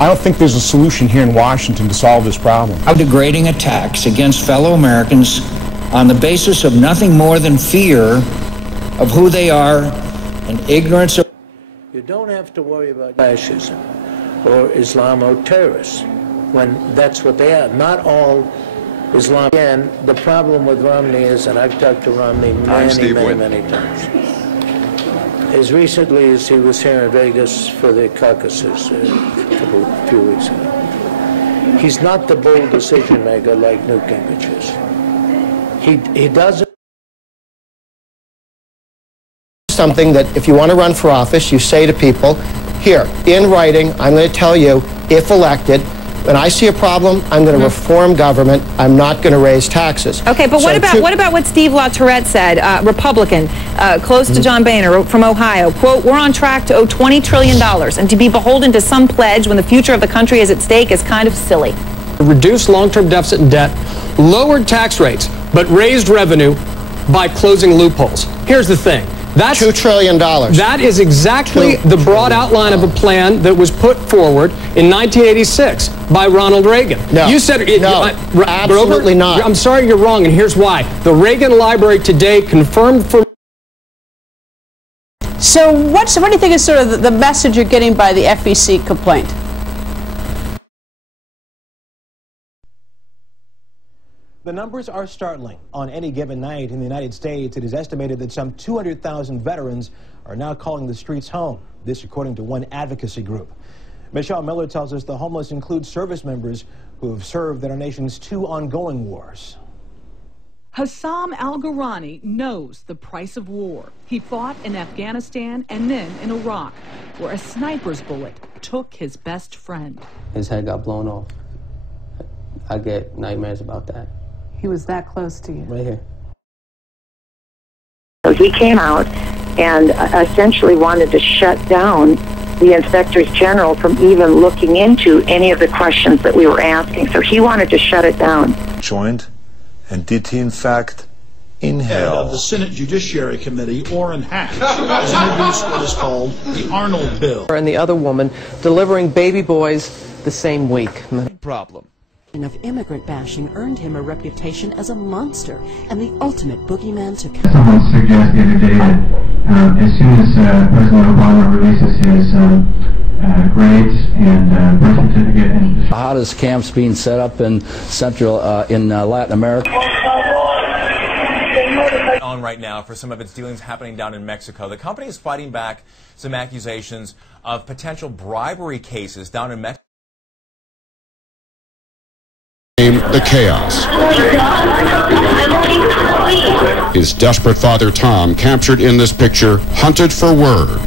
I don't think there's a solution here in Washington to solve this problem. How degrading attacks against fellow Americans on the basis of nothing more than fear of who they are and ignorance of... You don't have to worry about fascism or Islamo-terrorists when that's what they are. Not all Islam. Again, the problem with Romney is, and I've talked to Romney many times, as recently as he was here in Vegas for the caucuses a few weeks ago. He's not the bold decision maker like Newt Gingrich is. He doesn't. Something that if you want to run for office, you say to people, here, in writing, I'm going to tell you, if elected, when I see a problem, I'm going to reform government. I'm not going to raise taxes. Okay, but what about what Steve LaTourette said, Republican, close to John Boehner from Ohio, quote, we're on track to owe $20 trillion, and to be beholden to some pledge when the future of the country is at stake is kind of silly. Reduced long-term deficit and debt, lowered tax rates, but raised revenue by closing loopholes. Here's the thing. That's $2 trillion. That is exactly the broad outline of a plan that was put forward in 1986 by Ronald Reagan. No, you said absolutely not. I'm sorry, you're wrong, and here's why. The Reagan Library today confirmed for... So what do you think is sort of the message you're getting by the FEC complaint? The numbers are startling. On any given night in the United States, it is estimated that some 200,000 veterans are now calling the streets home. This according to one advocacy group. Michelle Miller tells us the homeless include service members who have served in our nation's 2 ongoing wars. Hassam al-Ghurani knows the price of war. He fought in Afghanistan and then in Iraq, where a sniper's bullet took his best friend. His head got blown off. I get nightmares about that. He was that close to you. Right here. We came out and essentially wanted to shut down the inspectors general from even looking into any of the questions that we were asking. So he wanted to shut it down. Joined, and did he in fact inhale? Head of the Senate Judiciary Committee, Orrin Hatch, has introduced what is called the Arnold Bill. And the other woman delivering baby boys the same week. Problem of immigrant bashing earned him a reputation as a monster and the ultimate boogeyman to... Someone suggested the other day that as soon as President Obama releases his grades and birth certificate and... The hottest camps being set up in Latin America. On right now for some of its dealings happening down in Mexico. The company is fighting back some accusations of potential bribery cases down in Mexico. The chaos. His desperate father Tom captured in this picture, hunted for word.